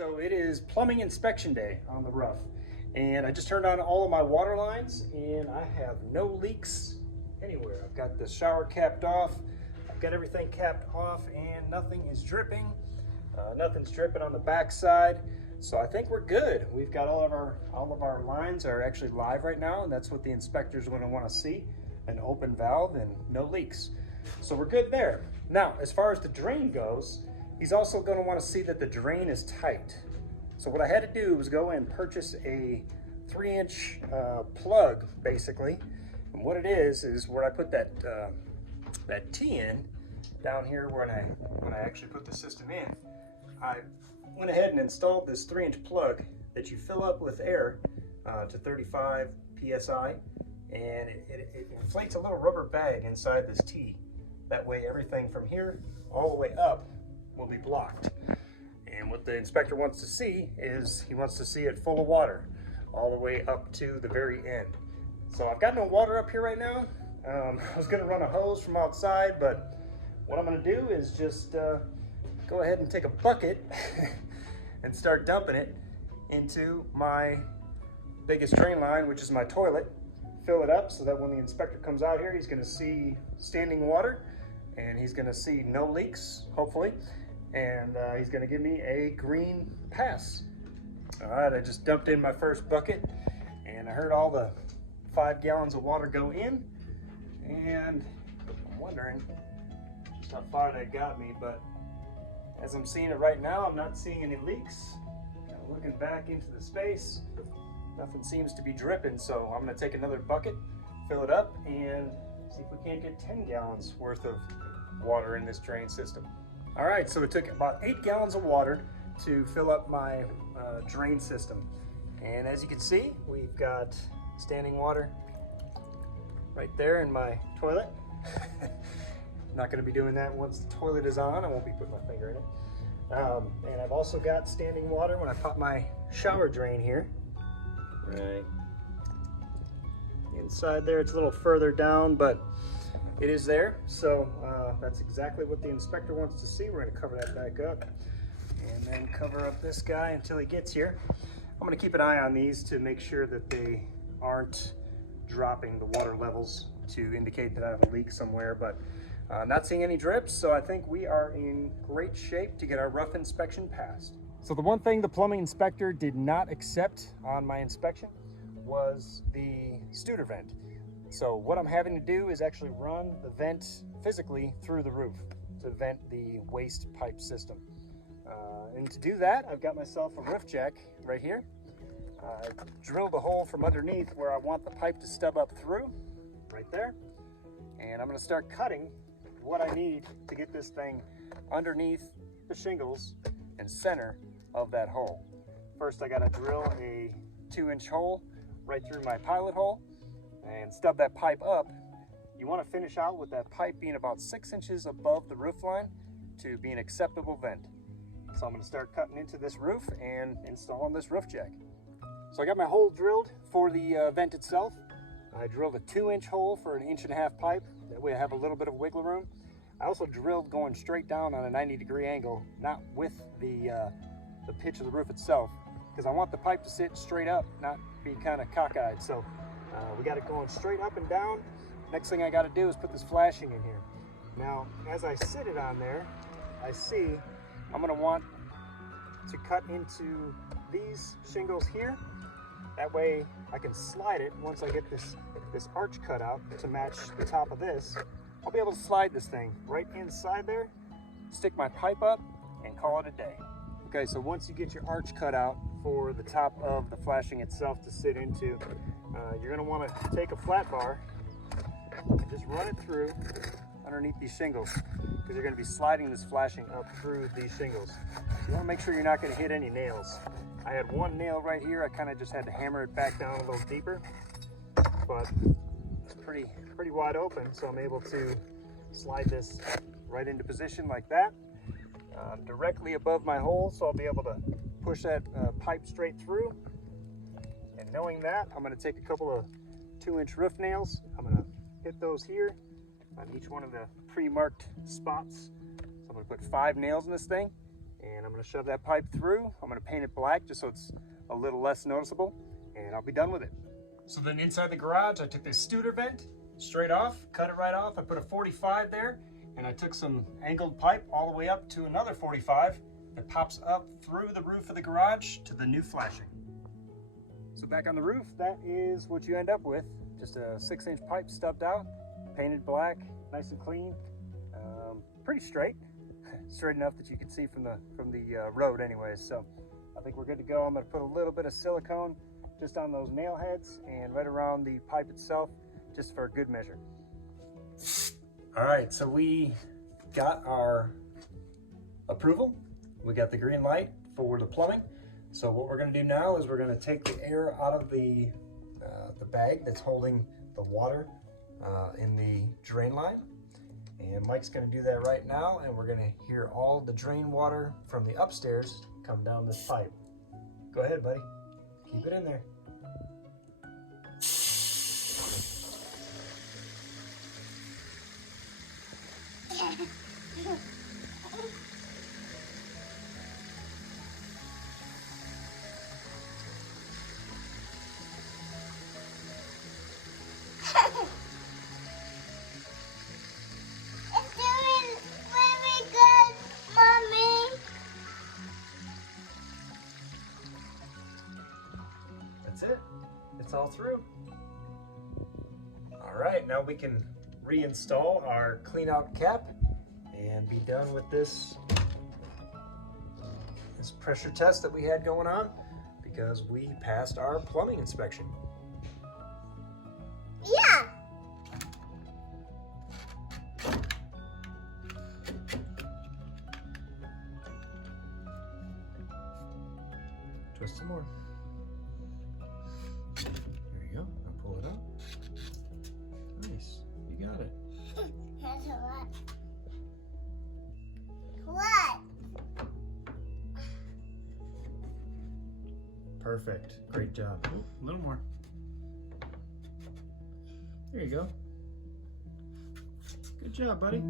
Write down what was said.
So it is plumbing inspection day on the roof, and I just turned on all of my water lines and I have no leaks anywhere. I've got the shower capped off, I've got everything capped off, and nothing is dripping. Nothing's dripping on the back side, so I think we're good. We've got all of our lines are actually live right now, and that's what the inspector's going to want to see: an open valve and no leaks. So we're good there. Now, as far as the drain goes, he's also going to want to see that the drain is tight. So what I had to do was go and purchase a 3-inch plug, basically. And what it is where I put that T in down here when I actually put the system in. I went ahead and installed this 3-inch plug that you fill up with air to 35 psi, and it inflates a little rubber bag inside this T. That way everything from here all the way up will be blocked. And what the inspector wants to see is he wants to see it full of water all the way up to the very end. So I've got no water up here right now. I was going to run a hose from outside, but what I'm going to do is just go ahead and take a bucket and start dumping it into my biggest drain line, which is my toilet. Fill it up so that when the inspector comes out here, he's going to see standing water, and he's going to see no leaks, hopefully, and he's going to give me a green pass. All right, I just dumped in my first bucket, and I heard all the 5 gallons of water go in, and I'm wondering just how far that got me, but as I'm seeing it right now, I'm not seeing any leaks. Looking back into the space, nothing seems to be dripping, so I'm going to take another bucket, fill it up, and see if we can't get 10 gallons worth of water in this drain system. All right, so it took about 8 gallons of water to fill up my drain system. And as you can see, we've got standing water right there in my toilet. Not going to be doing that once the toilet is on. I won't be putting my finger in it. And I've also got standing water when I pop my shower drain here. Right inside there. It's a little further down, but it is there. So that's exactly what the inspector wants to see. We're going to cover that back up and then cover up this guy until he gets here. I'm going to keep an eye on these to make sure that they aren't dropping the water levels to indicate that I have a leak somewhere, but I'm not seeing any drips, so I think we are in great shape to get our rough inspection passed. So the one thing the plumbing inspector did not accept on my inspection was the Studer vent. So what I'm having to do is actually run the vent physically through the roof to vent the waste pipe system. And to do that, I've got myself a roof jack right here. I drilled a hole from underneath where I want the pipe to stub up through, right there. And I'm going to start cutting what I need to get this thing underneath the shingles and center of that hole. First, I got to drill a 2-inch hole right through my pilot hole and stub that pipe up. You want to finish out with that pipe being about 6 inches above the roof line to be an acceptable vent. So I'm going to start cutting into this roof and installing this roof jack. So I got my hole drilled for the vent itself. I drilled a 2-inch hole for an 1.5-inch pipe. That way I have a little bit of wiggle room. I also drilled going straight down on a 90-degree angle, not with the pitch of the roof itself, because I want the pipe to sit straight up, not be kind of cockeyed. So we got it going straight up and down. Next thing I got to do is put this flashing in here. Now, as I sit it on there, I see I'm going to want to cut into these shingles here. That way I can slide it once I get this arch cut out to match the top of this. I'll be able to slide this thing right inside there, stick my pipe up, and call it a day. Okay, so once you get your arch cut out for the top of the flashing itself to sit into, you're going to want to take a flat bar and just run it through underneath these shingles, because you're going to be sliding this flashing up through these shingles. You want to make sure you're not going to hit any nails. I had one nail right here. I kind of just had to hammer it back down a little deeper, but it's pretty wide open, so I'm able to slide this right into position like that, directly above my hole, so I'll be able to push that pipe straight through. And knowing that, I'm going to take a couple of 2-inch roof nails. I'm going to hit those here on each one of the pre-marked spots. So I'm going to put 5 nails in this thing, And I'm gonna shove that pipe through. I'm gonna paint it black just so it's a little less noticeable, and I'll be done with it. So then inside the garage, I took this Studer vent straight off, cut it right off. I put a 45 there, and I took some angled pipe all the way up to another 45 that pops up through the roof of the garage to the new flashing. So back on the roof, that is what you end up with. Just a 6-inch pipe stubbed out, painted black, nice and clean, pretty straight. Straight enough that you can see from the road anyways. So I think we're good to go. I'm gonna put a little bit of silicone just on those nail heads and right around the pipe itself, just for a good measure. All right, so we got our approval. We got the green light for the plumbing. So what we're gonna do now is we're gonna take the air out of the bag that's holding the water in the drain line. And Mike's gonna do that right now, and we're gonna hear all the drain water from the upstairs come down this pipe. Go ahead, buddy. Keep it in there. That's it. It's all through. All right, now we can reinstall our clean out cap and be done with this pressure test that we had going on, because we passed our plumbing inspection. Yeah. Twist some more. There you go. Now pull it up. Nice. You got it. That's a lot. What? Perfect. Great job. Oh, a little more. There you go. Good job, buddy.